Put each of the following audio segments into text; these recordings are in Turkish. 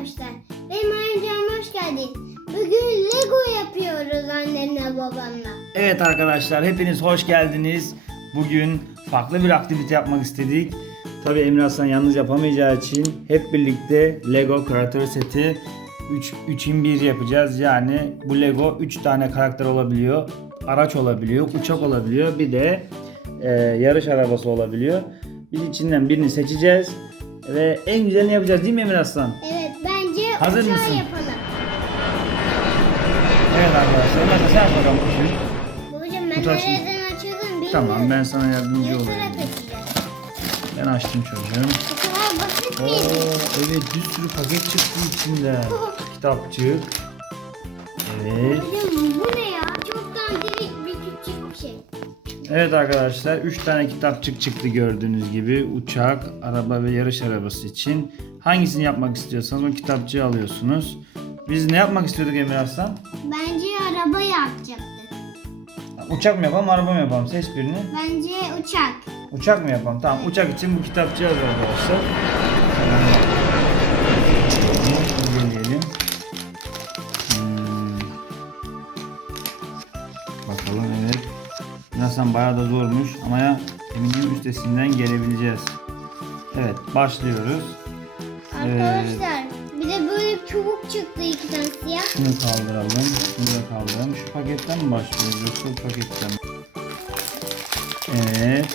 arkadaşlar. Benim ailem hoş geldiniz. Bugün Lego yapıyoruz annemle babamla. Evet arkadaşlar hepiniz hoş geldiniz. Bugün farklı bir aktivite yapmak istedik. Tabii Emre Aslan yalnız yapamayacağı için hep birlikte Lego karakter seti 3 3'in 1 yapacağız. Yani bu Lego 3 tane karakter olabiliyor. Araç olabiliyor, uçak olabiliyor. Bir de e, yarış arabası olabiliyor. Biz içinden birini seçeceğiz ve en güzelini yapacağız değil mi Emre Aslan? Evet Hazır uçağı mısın? yapalım. Evet arkadaşlar. Aslan sen bakalım. bugün. Babacım ben Uçağı şimdi- nereden açıldım bilmiyorum. Tamam ben sana yardımcı Ne olayım. taraf açacağız? Ben açtım çocuğum. Bu kadar basit Oo, miydi? evet bir sürü paket çıktı içinde. Kitapçık. Evet. Babacım bu ne ya? Çok dandirik bir küçük bir şey. Evet arkadaşlar 3 tane kitapçık çıktı gördüğünüz gibi. Uçak, araba ve yarış arabası için. Hangisini yapmak istiyorsanız o kitapçığı alıyorsunuz. Biz ne yapmak istiyorduk Emir Aslan? Bence araba yapacaktık. Uçak mı yapalım, araba mı yapalım? Seç birini. Bence uçak. Uçak mı yapalım? Tamam uçak için bu kitapçığı alıyoruz arkadaşlar. Nasıl bayağı da zormuş ama ya eminim üstesinden gelebileceğiz. Evet başlıyoruz. Arkadaşlar bir de böyle çubuk çıktı iki tane siyah. Şunu kaldıralım. Şunu da kaldıralım. Şu paketten mi başlıyoruz yoksa bu paketten mi? Evet.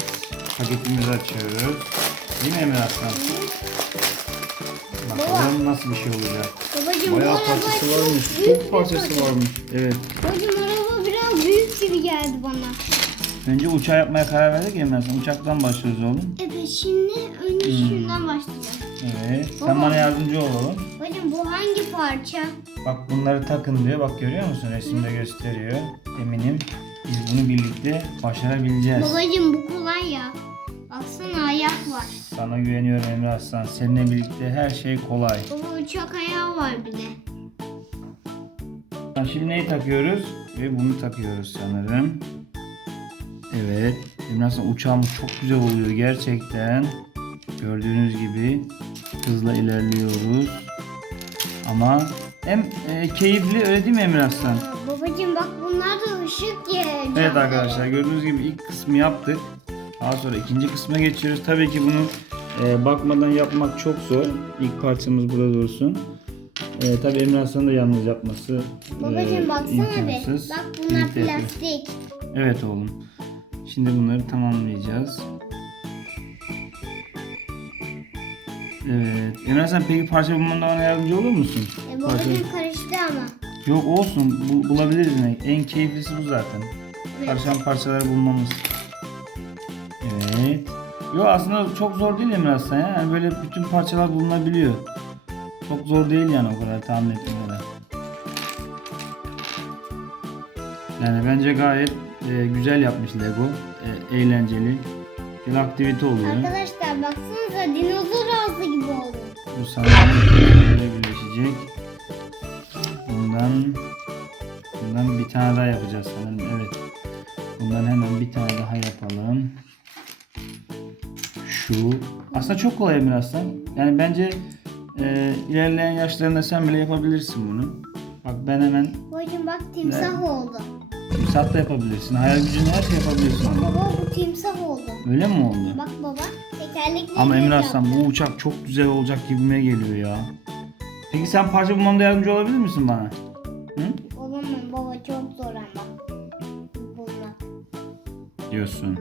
Paketimizi açıyoruz. Değil mi Emre Aslan? Bakalım nasıl bir şey olacak. Babacım bu Bayağı araba parçası çok varmış. büyük Çok bir parçası varmış. Evet. Babacım araba biraz büyük gibi geldi bana. Önce uçağı yapmaya karar verdik ya Aslan. Uçaktan başlıyoruz oğlum. Evet şimdi önce Hmm. şundan başlayacağız. Evet. Sen Baba. bana yardımcı ol oğlum. Babacım bu hangi parça? Bak bunları takın diyor. Bak görüyor musun? Resimde gösteriyor. Eminim biz bunu birlikte başarabileceğiz. Babacım bu kolay ya. Baksana ayak var. Sana güveniyorum Emre Aslan. Seninle birlikte her şey kolay. Baba uçak ayağı var bir de. Şimdi neyi takıyoruz? Ve bunu takıyoruz sanırım. Evet. Emre Aslan uçağımız çok güzel oluyor gerçekten. Gördüğünüz gibi hızla ilerliyoruz. Ama hem e, keyifli öyle değil mi Emre Aslan? Babacım bak bunlar da ışık ye. Evet arkadaşlar gördüğünüz gibi ilk kısmı yaptık. Daha sonra ikinci kısma geçiyoruz. Tabii ki bunu e, bakmadan yapmak çok zor. İlk parçamız burada dursun. E, tabii Emre Aslan'ın da yalnız yapması e, Babacım baksana bir. imkansız. Bak bunlar Birlikte yapıyoruz. plastik. Evet oğlum. Şimdi bunları tamamlayacağız. Evet. Emre Aslan peki parça bulmanda bana yardımcı olur musun? E, Parça- babacım karıştı ama. Yok olsun. Bu, bulabiliriz yine. En keyiflisi bu zaten. Evet. Karışan parçaları bulmamız. Evet. Yok aslında çok zor değil Emre Aslan ya. Yani böyle bütün parçalar bulunabiliyor. Çok zor değil yani o kadar tahmin etmeleri. Yani bence gayet e, güzel yapmış Lego. E, eğlenceli. Bir aktivite oluyor. Arkadaşlar baksanıza dinozor ağzı gibi oldu. Bu sanırım böyle birleşecek. Bundan bundan bir tane daha yapacağız sanırım. Evet. Bundan hemen bir tane daha yapalım. Şu. Aslında çok kolay Emir Aslan. Yani bence e, ilerleyen yaşlarında sen bile yapabilirsin bunu. Bak ben hemen Babacım bak timsah oldu. Timsah da yapabilirsin. Hayal gücünle her şey yapabilirsin. Baba bu timsah oldu. Öyle mi oldu? Bak baba tekerlekli Ama bir Aslan bu uçak çok güzel olacak gibime geliyor ya. Peki sen parça bulmamda yardımcı olabilir misin bana? Hı? Olamam baba çok zor ama. Bulmak. Diyorsun.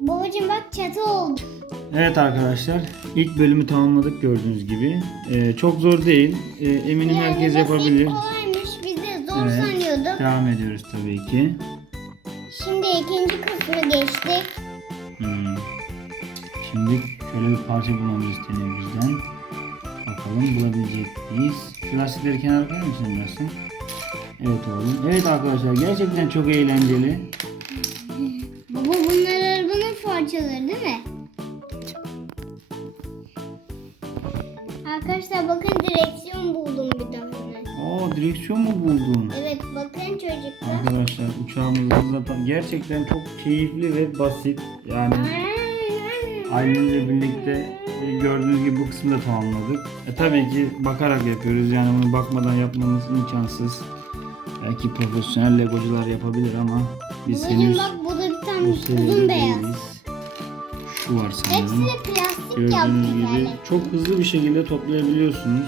Babacım bak çatı oldu. Evet arkadaşlar ilk bölümü tamamladık gördüğünüz gibi. Ee, çok zor değil. Ee, eminim Yani herkes yapabilir. kolaymış. Biz de zor Evet. Sanıyorduk. Devam ediyoruz tabii ki. Şimdi ikinci kısmı geçtik. Hmm. Şimdi şöyle bir parça bulmamız isteniyor bizden. Bakalım bulabilecek miyiz? Şu lastikleri kenara koyar mısın Emre'sin? Evet oğlum. Evet arkadaşlar gerçekten çok eğlenceli. Baba bunlar arabanın parçaları değil mi? Arkadaşlar bakın direksiyon buldum bir tane. Oo direksiyon mu buldun? Evet çocuklar. Arkadaşlar uçağımızı hızlatan gerçekten çok keyifli ve basit. Yani ailenizle birlikte e, gördüğünüz gibi bu kısmı da tamamladık. E, tabii ki bakarak yapıyoruz. Yani bunu bakmadan yapmamız imkansız. Belki profesyonel legocular yapabilir ama biz Babacım henüz bak burada bir tane uzun beyaz. değiliz. Şu var sanırım. de plastik Gördüğünüz gibi tekerlek. çok hızlı bir şekilde toplayabiliyorsunuz.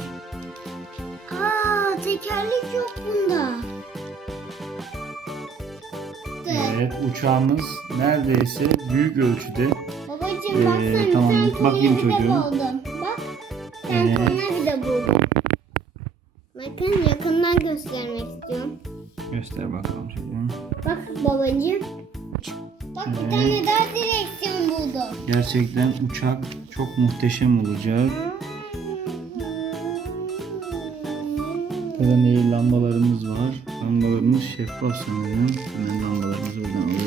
Uçağımız neredeyse büyük ölçüde. Babacım Ee, bak sen tamam, sen bakayım çocuğum. buldum. Bak sen Ee? tornavida buldum. Bakın yakından göstermek istiyorum. Göster bakalım çocuğum. Bak babacım. Bak bir tane daha direksiyon buldum. Gerçekten uçak çok muhteşem olacak. Burada neyi lambalarımız var. Lambalarımız şeffaf sanırım. Hemen lambalarımızı buradan alıyoruz.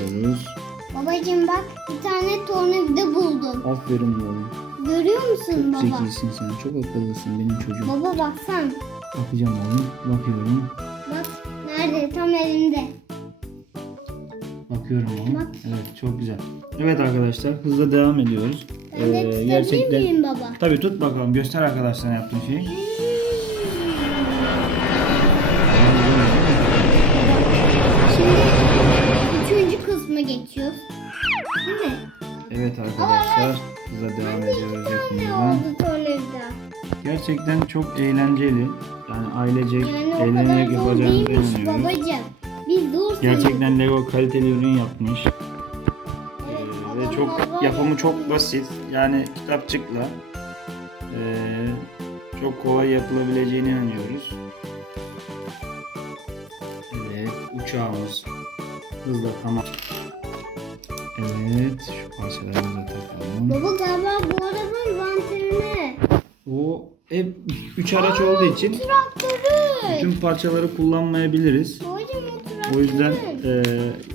Babacım bak bir tane tornavida buldum. Aferin oğlum. Görüyor musun Çok baba? zekisin sen. Çok akıllısın benim çocuğum. Baba baksan. Bakacağım oğlum. Bakıyorum. Bak nerede? Tam elimde. Bakıyorum oğlum. Bak. Evet çok güzel. Evet arkadaşlar hızla devam ediyoruz. Ben de Ee, tutabilir miyim baba? Tabii tut bakalım. Göster arkadaşlar yaptığın şeyi. Gerçekten çok eğlenceli. Yani ailecek Yani eğlenerek yapacağımızı değilmiş inanıyoruz. babacım. Biz sanıyorduk. Gerçekten Lego kaliteli ürün yapmış. Evet, Ee, ve çok yapımı çok basit. Yani kitapçıkla ee, çok kolay yapılabileceğine inanıyoruz. Evet, uçağımız hızla tamam. Evet, şu parçalarımızı da takalım. Baba galiba bu arabanın vantiline. O hep üç araç olduğu için Traktörü. bütün parçaları kullanmayabiliriz. Babacım o traktörü. O yüzden ee,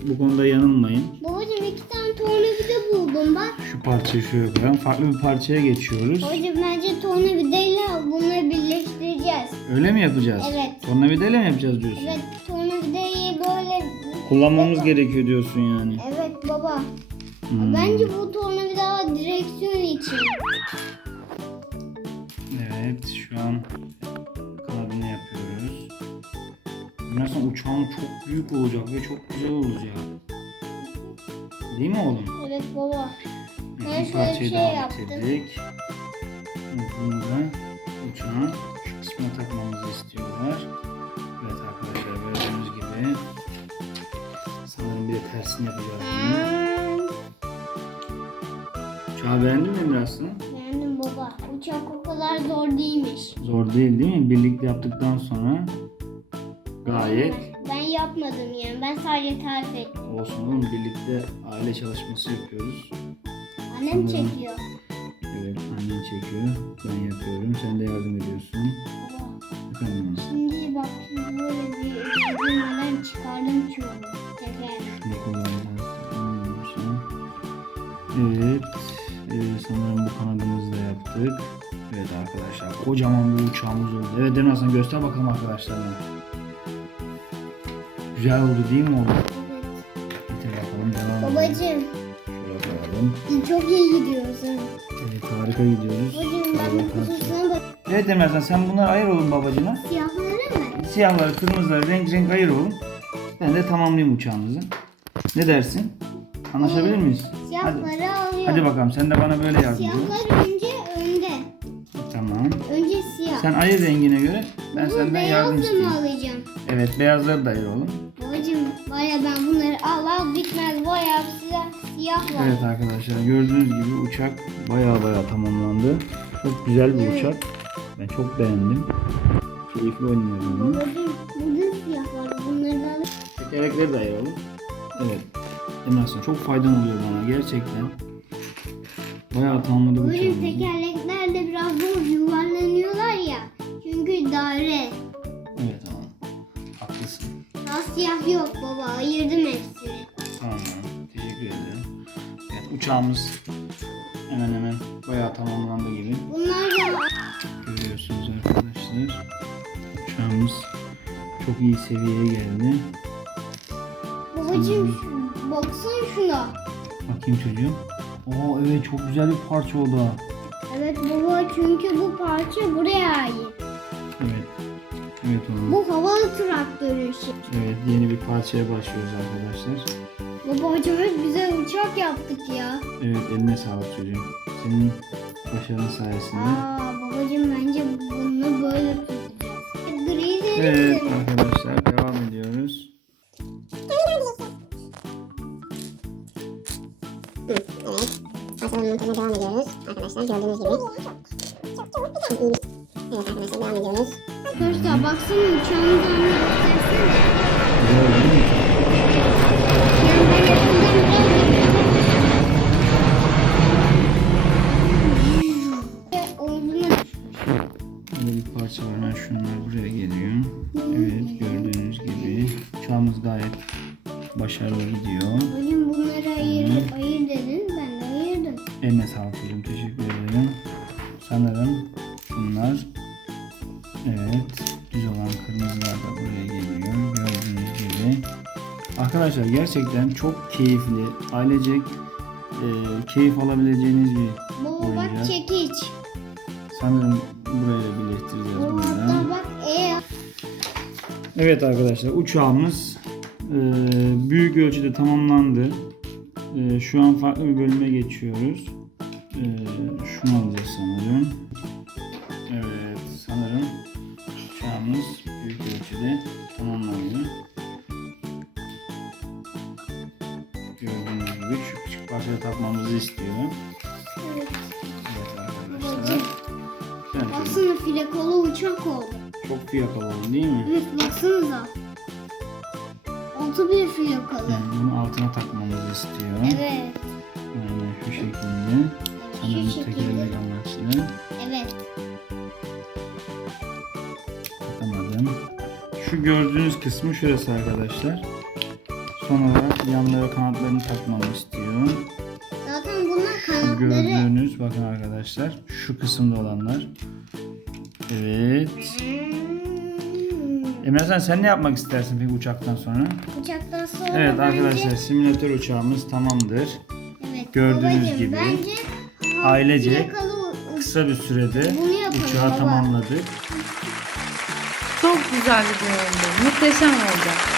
bu konuda yanılmayın. Babacım iki tane tornavida buldum bak. Şu parçayı şöyle koyalım. Farklı bir parçaya geçiyoruz. Babacım bence tornavidayla bunları birleştireceğiz. Öyle mi yapacağız? Evet. Tornavidayla mı yapacağız diyorsun? Evet tornavidayı böyle... Kullanmamız gerekiyor diyorsun yani. Evet baba. Hmm. Bence bu tornavida direksiyon için. Evet şu an kanadını yapıyoruz. Bundan sonra uçağım çok büyük olacak ve çok güzel olacak. Değil mi oğlum? Evet baba. Ben Bir şöyle bir şey yaptım. bitirdik. Bunu da uçağın şu kısmına takmamızı istiyorlar. Evet arkadaşlar gördüğünüz gibi sanırım bir de tersini yapacağız bunu. Hmm, Uçağı beğendin mi Emre Aslan? Uçak o kadar zor değilmiş. Zor değil değil mi? Birlikte yaptıktan sonra gayet Ben yapmadım yani. Ben sadece tarif ettim. olsun oğlum. Birlikte aile çalışması yapıyoruz. Annem Sanırım. çekiyor. Evet annen çekiyor. Ben yapıyorum. Sen de yardım ediyorsun. Baba. Efendim Şimdi bak böyle bir üzülmeden çıkardım çubuğu. Teker. şunu kullanacağız. Anlıyorsun. Evet. Ee, sanırım bu kanadımızı da yaptık. Arkadaşlar kocaman bir uçağımız oldu. Evet Emre Hasan göster bakalım arkadaşlarına. Güzel oldu değil mi oğlum? Evet. Getir bakalım devam edelim. Babacım Şöyle koyalım. çok iyi gidiyorsun. Evet harika gidiyoruz. Babacım Şöyle ben bu bakalım. kutusuna bak. Evet Emre Hasan sen bunları ayır oğlum babacığına. Siyahları mı? Siyahları, kırmızıları renk renk ayır oğlum. Ben de tamamlayayım uçağımızı. Ne dersin? Anlaşabilir miyiz? Hadi. Siyahları alıyorum. Hadi bakalım sen de bana böyle yardım et. Siyahlar Sen ayır rengine göre ben Bu senden yardım da isteyeyim. alacağım? Evet beyazları da ayır oğlum. Babacım var ya ben bunları al al bitmez bayağı siyah, siyah var. Evet arkadaşlar gördüğünüz gibi uçak baya baya tamamlandı. Çok güzel bir Evet. uçak. Ben çok beğendim. Keyifli oynuyorum onu. Babacım burada siyah var. Bunları da al. Tekerlekleri de ayıralım. Evet. Emre Aslan çok faydan oluyor bana gerçekten. Bayağı tamamladı bu Babacım uçağımızı. tekerlekler de biraz zor. Çünkü daire. Evet tamam. Haklısın. Daha siyah yok baba. Ayırdım hepsini. Tamam. Teşekkür ederim. Evet uçağımız hemen hemen bayağı tamamlandı gibi. Bunlar da Görüyorsunuz arkadaşlar. Uçağımız çok iyi seviyeye geldi. babacım şu, baksana şuna. Bakayım çocuğum. Oo evet çok güzel bir parça oldu. Evet baba çünkü bu parça buraya ait. Evet. Oğlum. Bu havalı traktörün şey. Evet yeni bir parçaya başlıyoruz arkadaşlar. Babacığım bize uçak yaptık ya. Evet eline sağlık çocuğum. Senin başarın sayesinde. Aa babacığım bence bunu böyle tutacağız. Gri de Evet kırmızılar da buraya geliyor. Gördüğünüz gibi. Arkadaşlar gerçekten çok keyifli, ailecek e, keyif alabileceğiniz bir Baba bak oyuncak. çekiç. Sanırım buraya birleştireceğiz Baba buradan. bak e Evet arkadaşlar uçağımız e, büyük ölçüde tamamlandı. E, şu an farklı bir bölüme geçiyoruz. E, şunu alacağız sanırım. Evet parçaya takmamızı istiyor. Evet. Evet arkadaşlar. Babacığım Yani baksana filekolu uçak oldu. çok fiyakalı oldu değil mi? Evet baksanıza. Altı bir filekolu. Yani bunu altına takmamızı istiyor. Evet. Aynen şu şekilde. Sanırım tekerlek amaçlı. Evet. Takamadım. Şu gördüğünüz kısmı şurası arkadaşlar. Son olarak yanlara kanatlarını takmamı istiyor. Gördüğünüz bakın arkadaşlar. Şu kısımda olanlar. Evet. Hmm. Emre Hasan sen ne yapmak istersin peki uçaktan sonra? Uçaktan sonra Evet bence- arkadaşlar simülatör uçağımız tamamdır. Evet. gördüğünüz babacığım, gibi Bence ailece Kısa bir sürede uçağı baba. tamamladık. Çok güzel bir oyundu. Muhteşem oldu.